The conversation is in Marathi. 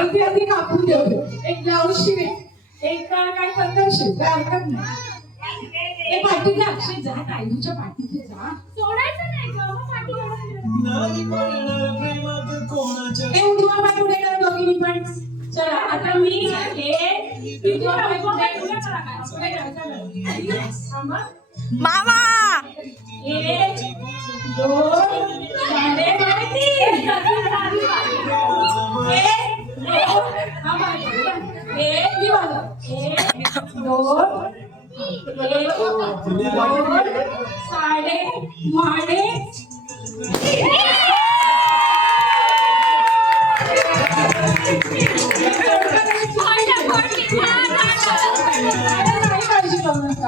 अगदी अगदी कापून देऊ. एक ब्लाऊज शिवे, एक काय पत्तर शिव, काय हरकत नाही. ते पाठीला अक्षय जा, ताईच्या पाठीचे जा. सोडायचं नाही गं, मग पाठी हे उठवा पाय पुढे करा दोघींनी पण. चला आता मी हे तिथून पुढे थांबा. मामा एक दोन साडे माहिती एक दोन साडे माडे